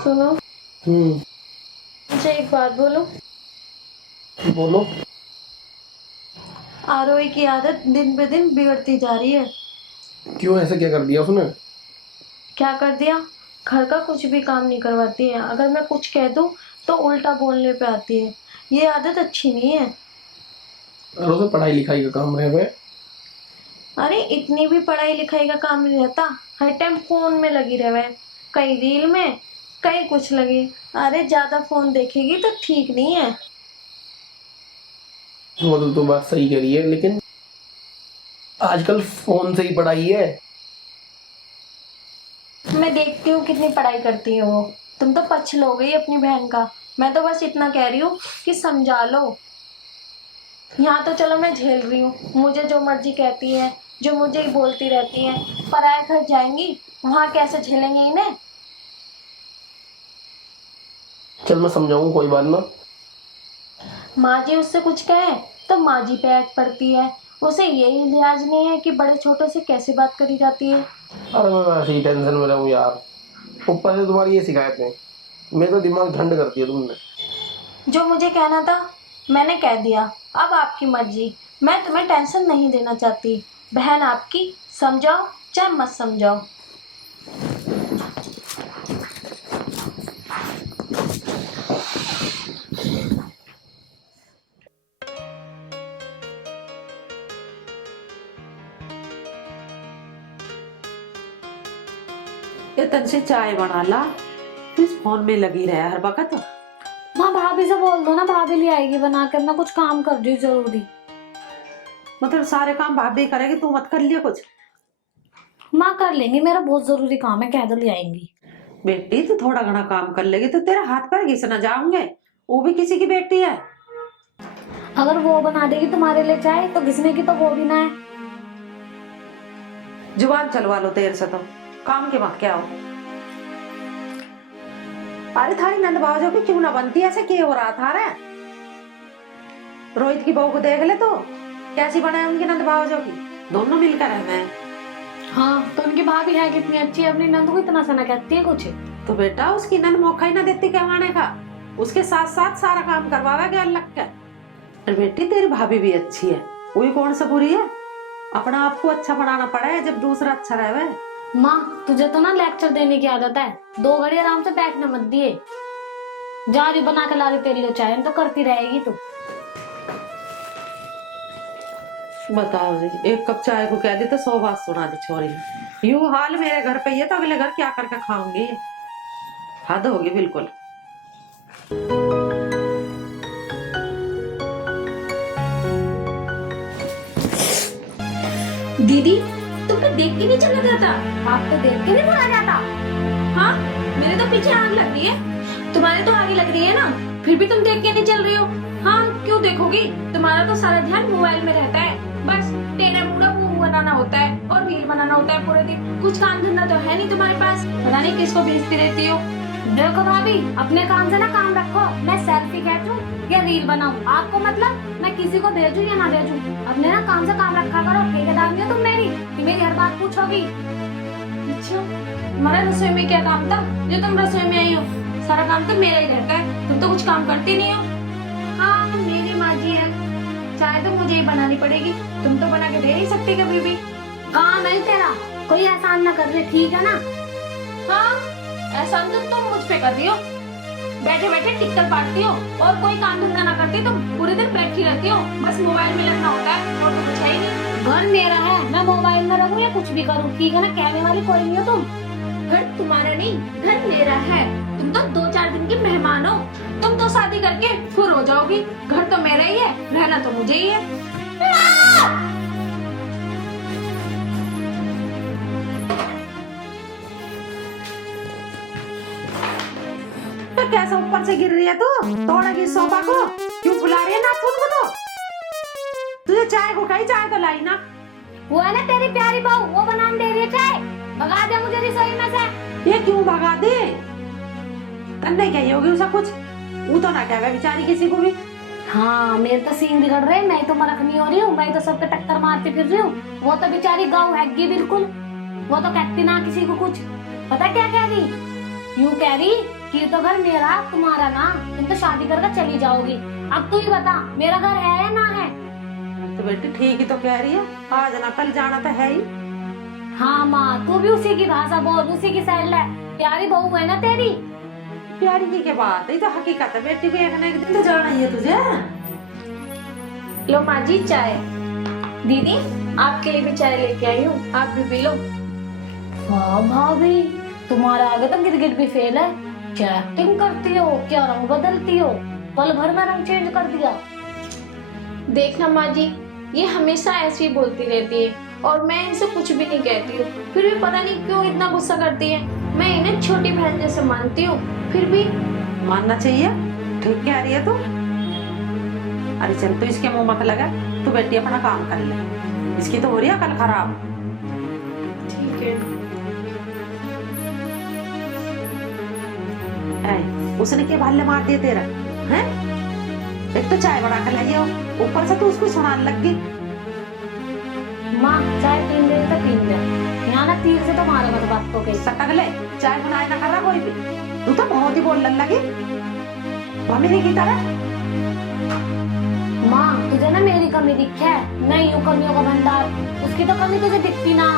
सुनो, हम्म। मुझे एक बात बोलो। बोलो। आरोही की आदत दिन पे दिन बिगड़ती जा रही है। क्यों, ऐसा क्या कर दिया उसने? क्या कर दिया? घर का कुछ भी काम नहीं करवाती है। अगर मैं कुछ कह दूं तो उल्टा बोलने पे आती है। ये आदत अच्छी नहीं है। और उसे पढ़ाई लिखाई का काम रहे हुए। अरे इतनी भी पढ़ाई लिखाई का काम नहीं रहता। हर टाइम फोन में लगी रहे, कहीं रील में, कहीं कुछ लगी। अरे ज्यादा फोन देखेगी तो ठीक नहीं है। वो तो बात सही कह रही है, लेकिन आजकल फोन से ही पढ़ाई है। मैं देखती हूँ कितनी पढ़ाई करती है वो। तुम तो पछलोगे ही अपनी बहन का। मैं तो बस इतना कह रही हूँ कि समझा लो। यहाँ तो चलो मैं झेल रही हूँ, मुझे जो मर्जी कहती है, जो मुझे ही बोलती रहती है। पराए घर जाएंगी, वहां कैसे झेलेंगे इन्हें? चल मैं समझाऊं, कोई बात ना। माँ जी उससे कुछ कहे तो माँ जी पे ऐट पड़ती है। उसे यही लिहाज नहीं है कि बड़े छोटे से कैसे बात करी जाती है। अरे मैं वैसे ही टेंशन में रहूं यार। ऊपर से तुम्हारी ये शिकायतें, मेरे तो दिमाग ठंड कर दिया तुमने। जो मुझे कहना था मैंने कह दिया। अब आपकी मर्जी। मैं तुम्हें टेंशन नहीं देना चाहती। बहन आपकी, समझाओ चाहे मत समझाओ। ये तन से चाय बना ला। तू इस फोन में लगी रहे हर वक्त। माँ भाभी से बोल दो ना, भाभी ले आएगी बना कर। मैं कुछ काम कर रही हूँ जरूरी। मतलब सारे काम भाभी करेगी, तू मत कर लिया कुछ? माँ कर लेंगी, मेरा बहुत जरूरी काम है, कह दो ले आएंगी। बेटी तू थोड़ा घना काम कर लेगी तो तेरे हाथ पैर घिसना जाऊंगे। वो भी किसी की बेटी है। अगर वो बना देगी तुम्हारे लिए चाय तो घिसने की तो वो भी ना है। जुबान चलवा लो तेरे से तो। काम के मत क्या हो। अरे थारी नंद बाजो की क्यों ना बनती, ऐसे क्या हो रहा था रे? रोहित की बहू को देख ले तो कैसी बनाए उनकी नंद बाजो की। दोनों मिलकर है मैं। हाँ तो उनकी भाभी है कितनी अच्छी है, अपनी नंद को इतना सा ना कहती है कुछ। तो बेटा उसकी नंद मौका ही ना देती कमाने का। उसके साथ साथ सारा काम करवावे गया लग के। अरे बेटी तेरी भाभी भी अच्छी है, वही कौन सा बुरी है। अपना आपको अच्छा बनाना पड़ा है जब दूसरा अच्छा रहे। माँ तुझे तो ना लेक्चर देने की आदत है। 2 घड़ी आराम से बैठने मत दिए। जा रही बना के ला रही तेरे लिए चाय, तो करती रहेगी तू। बताओ जी, एक कप चाय को कह दी तो 100 बात सुना दी छोरी। यूं हाल मेरे घर पे ये तो अगले घर क्या करके खाऊंगी। हद होगी बिल्कुल। दीदी, तुमको देख के नहीं चला जाता? आप तो देख के नहीं बोला जाता। हाँ, मेरे तो पीछे आग लग रही है। तुम्हारे तो आगे लग रही है ना, फिर भी तुम देख के नहीं चल रही हो। हाँ क्यों देखोगी? तुम्हारा तो सारा ध्यान मोबाइल में रहता है। बस टेढ़ा मुड़ा मुंह बनाना होता है और रील बनाना होता है पूरे दिन। कुछ काम धंधा तो है नहीं तुम्हारे पास। पता नहीं किसको भेजती रहती हो। देखो भाभी, अपने काम से ना काम रखो। मैं सेल्फी खींचूं या रील बनाऊं, आपको मतलब मैं किसी को भेजूं या ना भेजूं। अपने ना काम से काम रखा करो। ठेकेदार हो तुम मेरी कि मेरी हर बात पूछोगी। अच्छा, तुम्हारा रसोई में क्या काम था जो तुम रसोई में आई हो? सारा काम तो मेरा ही रहता है, तुम तो कुछ काम करती नहीं हो। हाँ मेरी माँ जी है, चाय तो मुझे ही बनानी पड़ेगी। तुम तो बना के दे नहीं सकती कभी भी। काम है तेरा, कोई एहसान ना कर रहे, ठीक है ना? हाँ, एहसान तो तुम मुझ पे कर रही हो। बैठे बैठे टिक्कर काटती हो और कोई काम धंधा ना करती। तुम पूरे दिन बैठी रहती हो, बस मोबाइल में लगना होता है और तो कुछ है ही नहीं। घर मेरा है, मैं मोबाइल में रहूं या कुछ भी करूं, ठीक है ना? कहने वाली कोई नहीं हो तुम। घर तुम्हारा नहीं, घर मेरा है। तुम तो 2-4 दिन की मेहमान हो। तुम तो शादी करके फुर हो जाओगी। घर तो मेरा ही है, रहना तो मुझे ही है। तो कैसे ऊपर से गिर रही है तू? तोड़ेगी सोफा को? क्यों बुला रही है नाथुन को? तो तुझे चाय को कही, चाय तो लाई ना। वो है ना तेरी प्यारी बहू, वो बनाने दे रही है चाय। भगा दे मुझे रसोई में से। ये क्यों भगा दे? तन्ने कही होगी उसे कुछ। वो तो ना कहे बेचारी किसी को भी। हाँ मेरे तो सीन बिगड़ रहे, मैं तो मरखनी हो रही हूँ, मैं तो सबके टक्कर मारती फिर रही हूँ। वो तो बेचारी गौ हैगी बिल्कुल। वो तो कहती ना किसी को कुछ। पता क्या कह रही? यूं कह रही कि ये तो घर मेरा तुम्हारा ना, तुम तो शादी करके चली जाओगी। अब तू ही बता मेरा घर है या ना है? तो बेटी ठीक ही तो कह रही है, आज ना कल जाना तो है ही। हाँ माँ, तू भी उसी की भाषा बोल, उसी की शैल है। प्यारी बहू है ना तेरी। प्यारी की क्या बात है, ये तो हकीकत है। बेटी को एक ना एक दिन तो जाना ही है तुझे। लो माँ जी चाय। दीदी आपके लिए भी चाय लेके आई हूँ, आप भी पी लो। वाह भाभी, तुम्हारा आगे तो गिरगिट भी फेल है। क्या एक्टिंग करती हो, क्या रंग बदलती हो, पल भर में रंग चेंज कर दिया। देखना माँ जी, ये हमेशा ऐसी ही बोलती रहती है और मैं इनसे कुछ भी नहीं कहती हूँ, फिर भी पता नहीं क्यों इतना गुस्सा करती है। मैं इन्हें छोटी बहन जैसे मानती हूँ, फिर भी। मानना चाहिए, ठीक कह रही है तू। अरे चल तू इसके मुंह मत लगा, तू बेटी अपना काम कर ले, इसकी तो हो रही है अकल खराब। ठीक है। उसने क्या भाले मार दिए तेरा हैं? एक तो चाय बना कर लाइए, ऊपर से तू उसको सुनाने लग गई। माँ चाय 3 दिन तक पी ले, यहाँ ना तीर से तो मारे मत बात को। सटक ले, चाय बनाए ना कर रहा कोई भी। तू तो बहुत ही बोलने लगी मेरी की तरह। माँ तुझे ना मेरी कमी दिखी है, नहीं यूं कमियों का भंडार, उसकी तो कमी तुझे दिखती ना।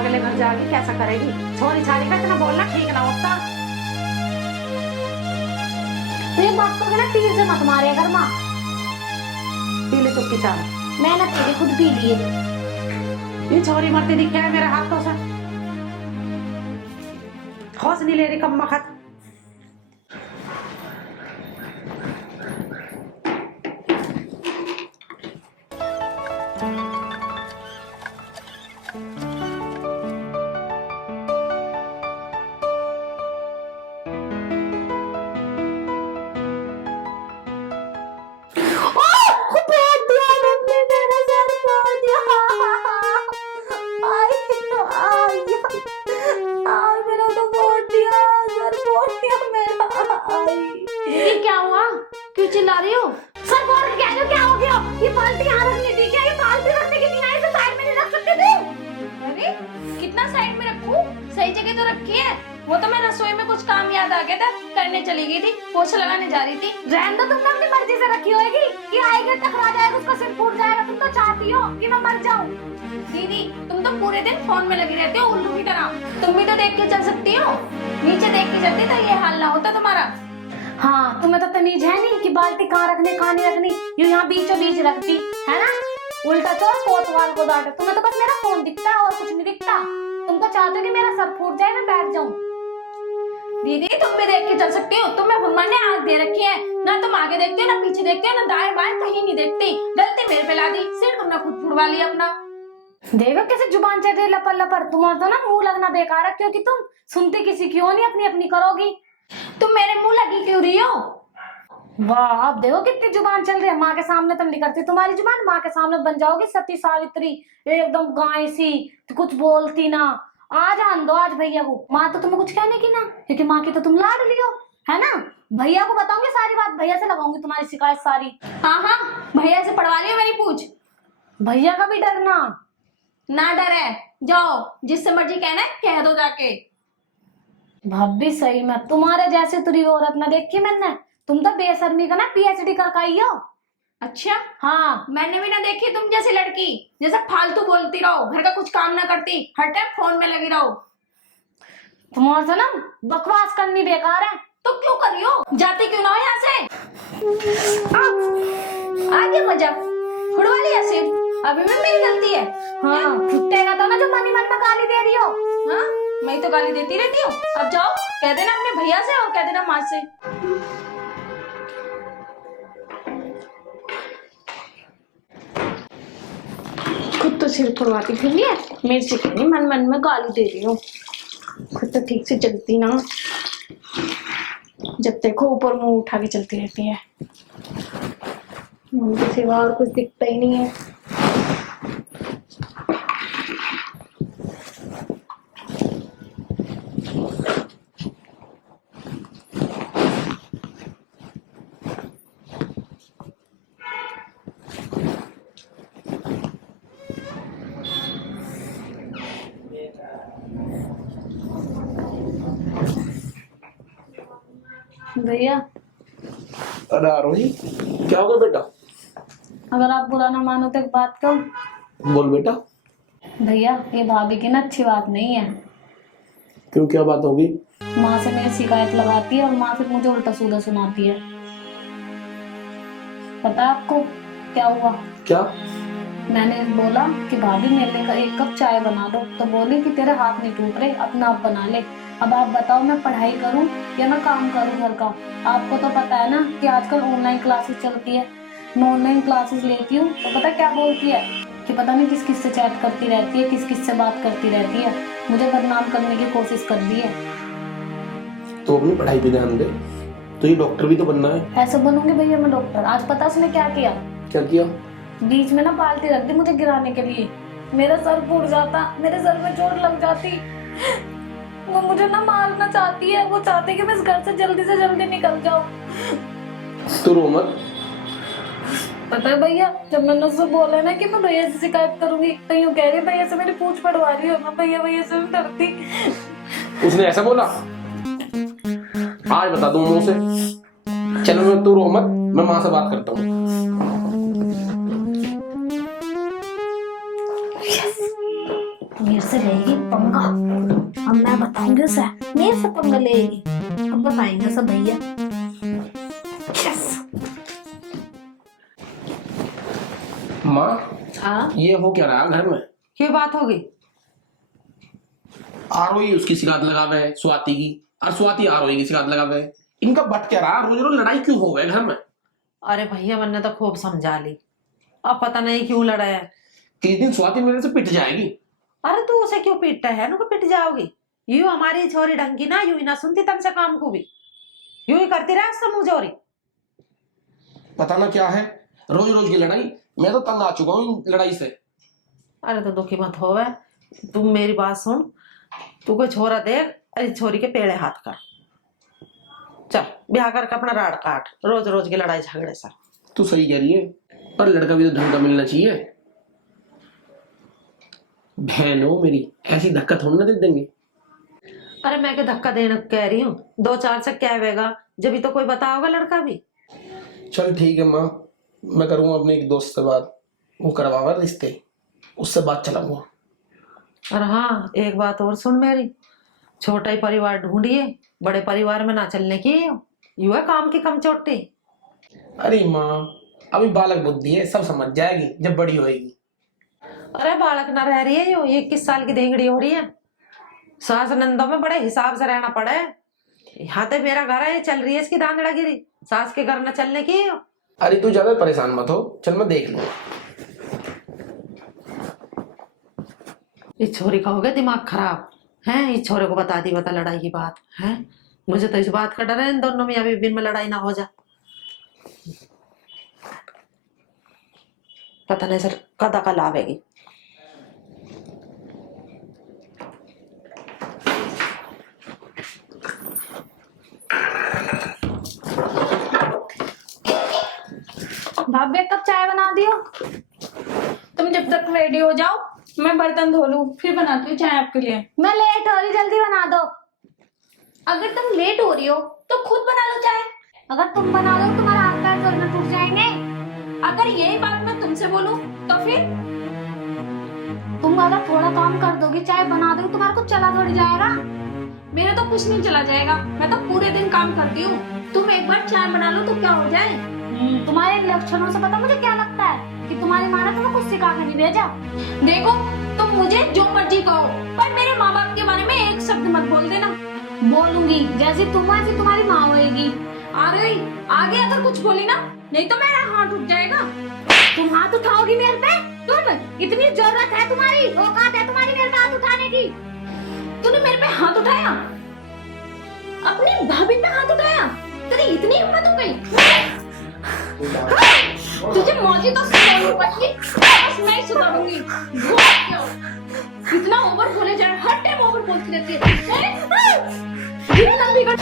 अगले घर जाके कैसा करेगी? छोरी छारी का इतना बोलना ठीक ना होता। तो ये बात को ना तीर से मत मारे कर माँ। पी ले चुपकी चाय। मैं ना तेरी खुद पी लिए। ये छोरी मरती दिखा है मेरे हाथों से। होश नहीं ले रही कम मखत। ये क्या हुआ, क्यों चिल्ला रही हो? सर बोल के कह रही हो, क्या हो गया? ये बाल्टी यहाँ रखनी थी क्या? ये बाल्टी रखने की थी ना, इसे साइड में नहीं रख सकते थे? अरे कितना साइड में रखूं? सही जगह तो रखी है। वो तो मैं रसोई में कुछ काम याद आ गया था, करने चली गई थी, पोछा लगाने जा रही थी। रहने दो, तुमने अपनी मर्जी से रखी होगी कि आएगी टकरा जाएगा, उसका सिर फूट जाएगा। तुम तो चाहती हो कि मैं मर जाऊं। दीदी तुम तो पूरे दिन फोन में लगी रहती हो उल्लू की तरह। तुम भी तो देख के चल सकती हो, नीचे देख के चलती तो ये हाल ना होता तुम्हारा। हाँ तुम्हें तो तमीज है नहीं कि बाल्टी कहाँ रखनी कहाँ नहीं रखनी, ये यहाँ बीचों बीच रखती है ना। उल्टा चोर कोतवाल को डांटे। तुम्हें तो बस मेरा फोन दिखता है और कुछ नहीं दिखता। तुम तो चाहते हो कि मेरा सर फूट जाए, मैं बैठ जाऊं। दीदी तुम भी देख के चल सकती हो, तुम्हें भगवान ने आँख दे रखी है, ना तुम आगे देखती हो ना पीछे देखती हो, ना दाएं बाएं कहीं नहीं देखती। गलती मेरे पे ला दी, सिर तुमने खुद फुड़वा लिया अपना। देखो कैसे जुबान चल रही है लपर लपर। तुम्हारा तो ना मुंह लगना बेकार है, क्योंकि तुम सुनती किसी की हो नहीं, अपनी अपनी करोगी। तुम मेरे मुंह लगी क्यों रही हो? वाह, अब देखो कितनी जुबान चल रही है। माँ के सामने तुम नहीं करती तुम्हारी जुबान, माँ के सामने बन जाओगी सती सावित्री, एकदम गाय सी, तो कुछ बोलती ना। आज आन दो आज भैया को, माँ तो तुम्हें कुछ कहने की ना, क्योंकि माँ की तो तुम लाड लियो है ना। भैया को बताऊंगी सारी बात, भैया से लगाऊंगी तुम्हारी शिकायत सारी। हाँ हाँ भैया से पढ़वा लियो मेरी पूछ। भैया का भी डरना ना डर है, जाओ जिससे मर्जी कहना है कह दो जाके। भाभी सही में तुम्हारे जैसे तुरी औरत ना देखी मैंने। तुम तो बेशर्मी का ना पीएचडी कर आई हो। अच्छा हाँ मैंने भी ना देखी तुम जैसी लड़की, जैसे फालतू बोलती रहो, घर का कुछ काम ना करती, हर टाइम फोन में लगी रहो। तुम्हारे से ना बकवास करनी बेकार है। तो क्यों करी हो, जाती क्यों ना हो यहाँ से? आगे मजाक फुड़वा लिया सिर्फ, अभी भी मेरी गलती है। हाँ कुत्ते का तो ना जो मनी मन में गाली दे रही हो। हाँ मैं तो गाली देती रहती हूँ। अब जाओ कह देना अपने भैया से और कह देना माँ से। खुद तो सिर फुड़वाती फिर है, मेरे से कह रही मन मन में गाली दे रही हूँ। खुद तो ठीक से चलती ना, जब देखो ऊपर मुंह उठा के चलती रहती है। उनके सिवा और कुछ दिखता ही नहीं है। भैया अरे आरोही, क्या हो गया बेटा? अगर आप बुरा ना मानो तो एक बात कहूँ। बोल बेटा। भैया ये भाभी की ना अच्छी बात नहीं है। क्यों, क्या बात होगी? माँ से मेरी शिकायत लगाती है और माँ फिर मुझे उल्टा सीधा सुनाती है। पता है आपको क्या हुआ? क्या? मैंने बोला कि भाभी मेरे लिए एक कप चाय बना दो, तो बोली कि तेरे हाथ नहीं टूट रहे, अपना आप बना ले। अब आप बताओ मैं पढ़ाई करूं या मैं काम करूं घर का? आपको तो पता है ना कि आजकल ऑनलाइन क्लासेस चलती है। मैं ऑनलाइन क्लासेस लेती हूँ तो पता क्या बोलती है कि पता नहीं किस किस से चैट करती रहती है, किस किस से बात करती रहती है। मुझे बदनाम करने की कोशिश कर दी है। तो अपनी पढ़ाई पे ध्यान दे, तो ये डॉक्टर भी तो बनना है। ऐसे बनूंगी भैया मैं डॉक्टर? आज पता उसने क्या किया? क्या किया? बीच में ना बाल्टी रख दी मुझे गिराने के लिए। मेरा सर फूट जाता, मेरे सर में चोट लग जाती। वो मुझे ना मारना चाहती है, वो चाहती है कि मैं इस घर से जल्दी निकल जाऊं। तो रो मत। पता है भैया, जब मैंने उससे बोला ना कि मैं भैया से शिकायत करूंगी, तो यूं कह रही भैया से मेरी पूछ पड़वा रही हो। मैं भैया से भी डरती। उसने ऐसा बोला? आज बता दूं मुंह से। चलो मैं, तू रो मत, मैं माँ से बात करता हूँ। मेरे से लेगी पंगा, अब मैं बताऊंगी उसे। मेरे से पंगा लेगी, अब बताएंगे सब भैया। माँ, हाँ, ये हो क्या रहा घर में? क्या बात होगी? आरोही उसकी शिकायत लगावे स्वाति की, और स्वाति आरोही की शिकायत लगावे। इनका बट क्या रहा? रोज रोज लड़ाई क्यों हो गए घर में? अरे भैया मैंने तो खूब समझा ली, अब पता नहीं क्यों लड़ा है। किस दिन स्वाति मेरे से पिट जाएगी। अरे तू उसे क्यों पीटता है? नुको पिट जाओगी। यूं हमारी छोरी ढंग की ना, यूं ही ना सुनती तन से काम को भी, यूं ही करती रहे उससे मुंह जोरी। पता ना क्या है, रोज रोज की लड़ाई। मैं तो तंग आ चुका हूँ इन लड़ाई से। अरे तो दुखी मत होवे, तुम मेरी बात सुन। तू कोई छोरा देख, अरे छोरी के पेड़े हाथ कर, चल ब्याह करके अपना राड काट। रोज रोज की लड़ाई झगड़े से। तू सही कह रही है, पर लड़का भी तो ढंग का मिलना चाहिए। बहन हो मेरी, ऐसी धक्का थोड़ी ना दे देंगे। अरे मैं क्या धक्का देने को कह रही हूँ, 2-4 से क्या होगा, जब भी तो कोई बताओगा लड़का भी। चल ठीक है माँ, मैं करूँगा अपने एक दोस्त से बात, वो करवावा रिश्ते, उससे बात चलाऊंगा। और हाँ, एक बात और सुन मेरी, छोटा ही परिवार ढूंढिए, बड़े परिवार में ना चलने की। यू है काम की कम चोटी। अरे माँ, अभी बालक बुद्धि है, सब समझ जाएगी जब बड़ी होएगी। अरे बालक ना रह रही है, यो 21 साल की धेंगड़ी हो रही है। सास नंदों में बड़े हिसाब से रहना पड़े। यहाँ तो मेरा घर है, चल रही है इसकी दांदड़ागिरी, सास के घर न चलने की। अरे तू ज्यादा परेशान मत हो, चल मैं देख लूंगा। इस छोरी का हो गया दिमाग खराब है। इस छोरे को बता दी बता लड़ाई की बात है। मुझे तो इस बात का डर है इन दोनों में अभी बिन में लड़ाई ना हो जाए। पता नहीं सर कदा कल आवेगी। भाभी एक कप चाय बना दियो। तुम जब तक रेडी हो जाओ मैं बर्तन धो लूं, फिर बनाती हूँ चाय आपके लिए। मैं लेट हो रही, जल्दी बना दो। अगर तुम लेट हो रही हो तो खुद बना लो चाय। अगर तुम बना दो तुम्हारा हाथ पैर जोड़ना टूट जाएंगे। अगर यही बात मैं तुमसे बोलूं तो फिर? तुम अगर थोड़ा काम कर दोगी, चाय बना दोगी, तुम्हारा कुछ चला थोड़ी जाएगा। मेरा तो कुछ नहीं चला जाएगा, मैं तो पूरे दिन काम करती हूँ। तुम एक बार चाय बना लो तो क्या हो जाए। तुम्हारे लक्षणों से पता मुझे क्या लगता है कि तुम्हारी माँ ने तुम्हें कुछ सिखा के नहीं भेजा। देखो तुम मुझे जो मर्जी कहो, पर मेरे माँ बाप के बारे में एक शब्द मत बोल देना। बोलूंगी, जैसी तुम ऐसी तुम्हारी माँ होएगी। अरे आगे अगर कुछ बोली ना, नहीं तो मेरा हाथ उठ जाएगा। तुम हाथ उठाओगी मेरे पे? तुम इतनी जरूरत है तुम्हारी, औकात है तुम्हारी मेरे पे हाथ उठाने की? तूने मेरे पे हाथ उठाया, अपनी भाभी पे हाथ उठाया, तेरी इतनी हिम्मत हो गई? तुझे मौजी तो सुधारूंगी, बस मैं ही सुधारूंगी। इतना ओवर बोले जाए, हर टाइम ओवर बोलती रहती है। लंबी कर।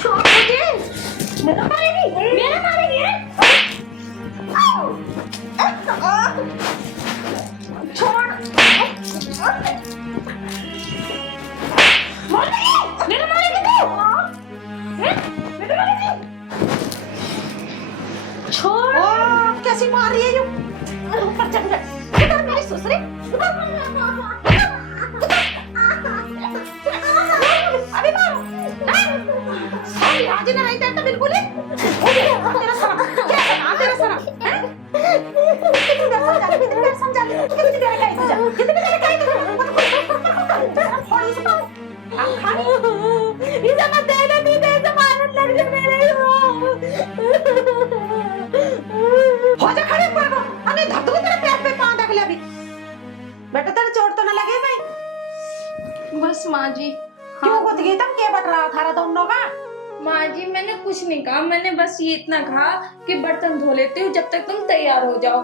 छोड़ मुझे, मेरा मारेगी। छोड़ मेरे मारेगी तू हैं? मेरे मारेगी छोड़ ओ कैसी मार रही है ये ऊपर चढ़ जा इधर मेरी ससुरी अभी मारो सारी राजी ना रही तो बिल्कुल ही तेरा सर तेरा सर हैं कितनी देर समझा ले कितनी देर का इंतजार कितनी देर का इंतजार थोड़ी सी आप खानी इसे मत देना नहीं दे जमानत लग जा मेरे हो जा खड़े ऊपर को अने धक दो तेरे पैर पे पांव रख ले अभी बेटा तेरे चोट तो ना लगे भाई बस माँ जी। क्यों गुद गई तुम के बट रहा थारा तुम लोग माँ जी मैंने कुछ नहीं कहा, मैंने बस ये इतना कहा कि बर्तन धो लेती हूँ जब तक तुम तैयार हो जाओ।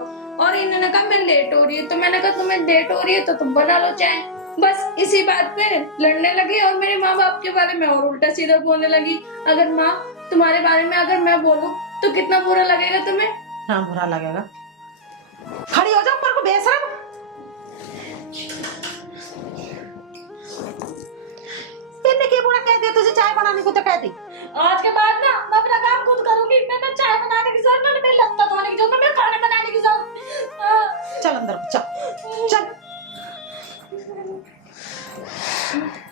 और इन्होंने कहा मैं लेट हो रही हूँ, तो मैंने कहा तुम्हें लेट हो रही है तो तुम बना लो चाय। बस इसी बात पे लड़ने लगी और मेरे माँ बाप के बारे में और उल्टा सीधा बोलने लगी। अगर माँ तुम्हारे बारे में अगर मैं बोलूँ तो कितना बुरा लगेगा तुम्हें? हाँ बुरा लगेगा। खड़ी हो जा ऊपर को बेशरम। तेने क्या बुरा कह दिया तुझे चाय बनाने को तो कहती। आज के बाद